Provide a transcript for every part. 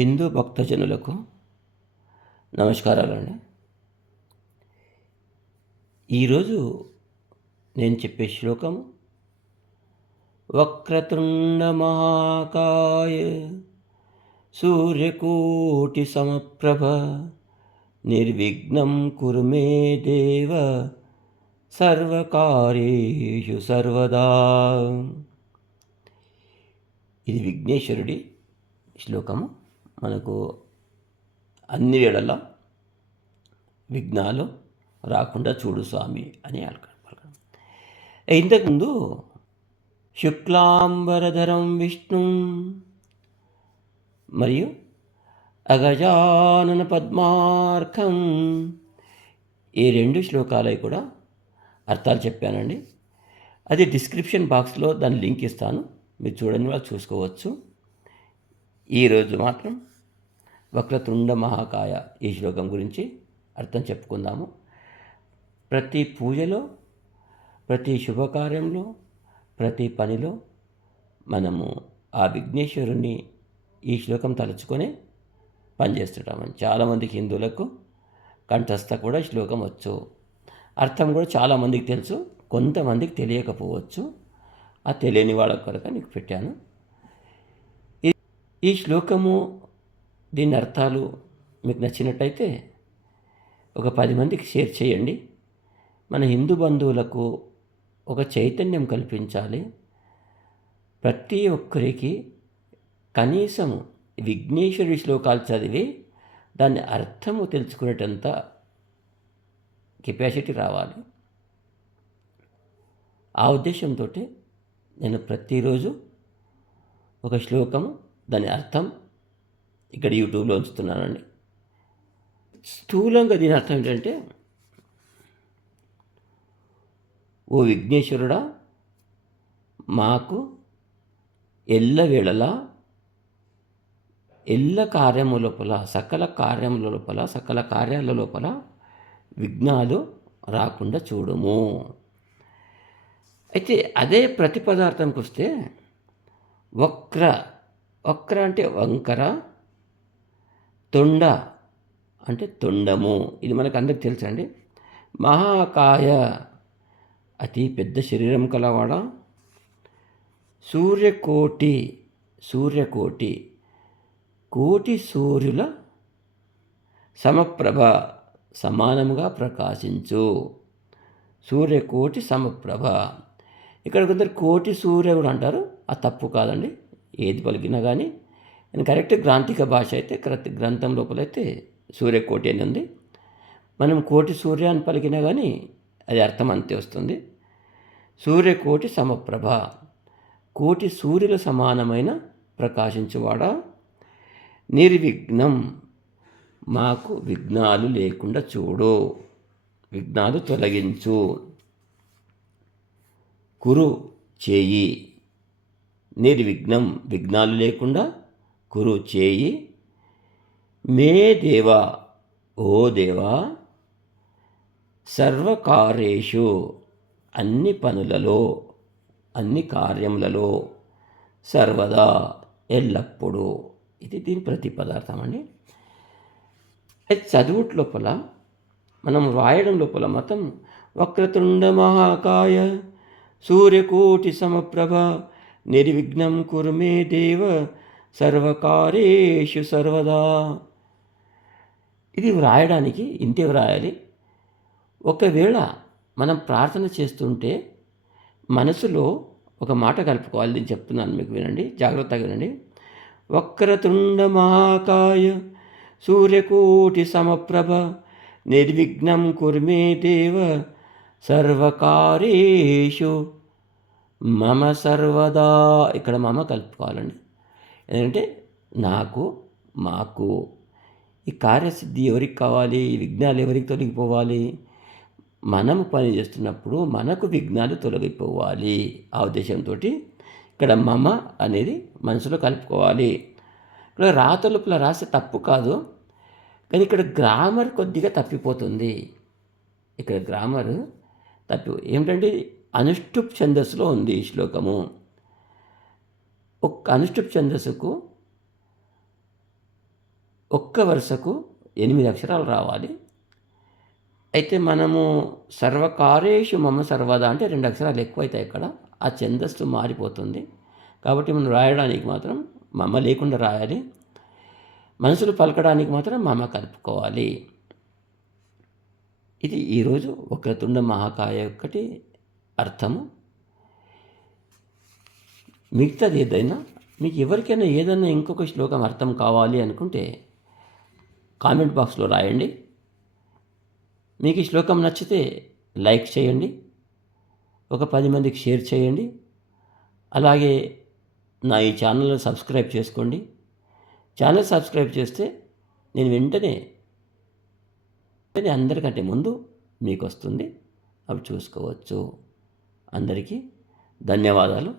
హిందూ భక్తజనులకు నమస్కారాలండి. ఈరోజు నేను చెప్పే శ్లోకం వక్రతుండ మహాకాయ సూర్యకోటి సమప్రభ నిర్విఘ్నం కురు మే దేవ సర్వకార్యేషు సర్వదా. ఇది విఘ్నేశ్వరుడి శ్లోకము. మనకు అన్ని వేళలా విఘ్నాలు రాకుండా చూడు స్వామి అని పలకడం. ఇంతకుముందు శుక్లాంబరధరం విష్ణు మరియు అగజానన పద్మార్కం ఈ రెండు శ్లోకాలవి కూడా అర్థాలు చెప్పానండి. అది డిస్క్రిప్షన్ బాక్స్లో దాని లింక్ ఇస్తాను, మీరు చూడని వాళ్ళు చూసుకోవచ్చు. ఈరోజు మాత్రం వక్రతుండ మహాకాయ ఈ శ్లోకం గురించి అర్థం చెప్పుకుందాము. ప్రతి పూజలో, ప్రతి శుభకార్యంలో, ప్రతి పనిలో మనము ఆ విఘ్నేశ్వరుని ఈ శ్లోకం తలుచుకొని పనిచేస్తుంటామని. చాలామందికి హిందువులకు కంఠస్థ కూడా శ్లోకం వచ్చు, అర్థం కూడా చాలామందికి తెలుసు, కొంతమందికి తెలియకపోవచ్చు. ఆ తెలియని వాళ్ళ కొరకు నీకు పెట్టాను ఈ శ్లోకము. దీని అర్థాలు మీకు నచ్చినట్టయితే ఒక 10 మందికి షేర్ చేయండి. మన హిందూ బంధువులకు ఒక చైతన్యం కల్పించాలి. ప్రతి ఒక్కరికి కనీసము విఘ్నేశ్వరుడి శ్లోకాలు చదివి దాని అర్థము తెలుసుకునేటంత కెపాసిటీ రావాలి. ఆ ఉద్దేశంతో నేను ప్రతిరోజు ఒక శ్లోకము దాని అర్థం ఇక్కడ యూట్యూబ్లో ఉంచుతున్నానండి. స్థూలంగా దీని అర్థం ఏంటంటే, ఓ విఘ్నేశ్వరుడా, మాకు ఎల్లవేళలా కార్యము లోపల, సకల కార్యాల లోపల విఘ్నాలు రాకుండా చూడము. అయితే అదే ప్రతి పదార్థంకి వస్తే వక్ర అంటే వంకర, తొండ అంటే తొండము. ఇది మనకు అందరికి తెలుసండి. మహాకాయ అతి పెద్ద శరీరం కలవాడ, సూర్యకోటి కోటి సూర్యుల సమప్రభ సమానముగా ప్రకాశించు. సూర్యకోటి సమప్రభ. ఇక్కడ కొందరు కోటి సూర్యుడు అంటారు, ఆ తప్పు కాదండి. ఏది పలికినా కానీ నేను కరెక్ట్ గ్రాంథిక భాష అయితే గ్రంథం లోపలైతే సూర్యకోటి అని ఉంది. మనం కోటి సూర్య అని పలికినా కానీ అది అర్థం అంతే వస్తుంది. సూర్యకోటి సమప్రభ, కోటి సూర్యుల సమానమైన ప్రకాశించువాడా, నిర్విఘ్నం మాకు విఘ్నాలు లేకుండా చూడు, విఘ్నాలు తొలగించు. కురు చేయి, నిర్విఘ్నం విఘ్నాలు లేకుండా కురు చేయి. మే దేవా, ఓ దేవా, సర్వకార్యేషు అన్ని పనులలో, అన్ని కార్యములలో, సర్వదా ఎల్లప్పుడూ. ఇది దీని ప్రతి పదార్థం అండి. అది చదువుట్ లోపల మనం రాయడం లోపల మొత్తం వక్రతుండ మహాకాయ సూర్యకోటి సమప్రభ నిర్విఘ్నం కురు మే దేవ సర్వకార్యేషు సర్వదా. ఇది వ్రాయడానికి ఇంతే వ్రాయాలి. ఒకవేళ మనం ప్రార్థన చేస్తుంటే మనసులో ఒక మాట కలుపుకోవాలి. నేను చెప్తున్నాను మీకు, వినండి, జాగ్రత్తగా వినండి. వక్రతుండ మహాకాయ సూర్యకోటి సమప్రభ నిర్విఘ్నం కురు మే దేవ సర్వకార్యేషు మమ సర్వదా. ఇక్కడ మమ కలుపుకోవాలండి. ఎందుకంటే నాకు, మాకు ఈ కార్యసిద్ధి ఎవరికి కావాలి, ఈ విఘ్నాలు ఎవరికి తొలగిపోవాలి? మనము పని చేస్తున్నప్పుడు మనకు విఘ్నాలు తొలగిపోవాలి. ఆ ఉద్దేశంతో ఇక్కడ మమ అనేది మనసులో కలుపుకోవాలి. ఇక్కడ రాతలుపుల రాస్తే తప్పు కాదు, కానీ ఇక్కడ గ్రామర్ కొద్దిగా తప్పిపోతుంది. ఇక్కడ గ్రామర్ ఏమిటంటే అనుష్టుప్ ఛందస్సులో ఉంది ఈ శ్లోకము. ఒక అనుష్టుప్ ఛందస్సుకు ఒక్క వరుసకు 8 అక్షరాలు రావాలి. అయితే మనము సర్వకార్యేషు మమ సర్వదా అంటే 2 అక్షరాలు ఎక్కువైతాయి అక్కడ. ఆ ఛందస్సు మారిపోతుంది. కాబట్టి మనం రాయడానికి మాత్రం మమ లేకుండా రాయాలి. మనసులో పలకడానికి మాత్రం మమ కలుపుకోవాలి. ఇది ఈరోజు వక్రతుండ మహాకాయ యొక్కటి అర్థము. మిగతాది ఏదైనా మీకు ఎవరికైనా ఏదైనా ఇంకొక శ్లోకం అర్థం కావాలి అనుకుంటే కామెంట్ బాక్స్లో రాయండి. మీకు ఈ శ్లోకం నచ్చితే లైక్ చేయండి, ఒక 10 మందికి షేర్ చేయండి. అలాగే నా ఈ ఛానల్ని సబ్స్క్రైబ్ చేసుకోండి. ఛానల్ సబ్స్క్రైబ్ చేస్తే నేను వెంటనే అందరికంటే ముందు మీకు వస్తుంది, అవి చూసుకోవచ్చు. అందరికీ ధన్యవాదాలు,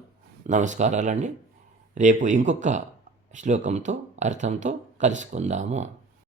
నమస్కారాలండి. రేపు ఇంకొక శ్లోకంతో అర్థంతో కలుసుకుందాము.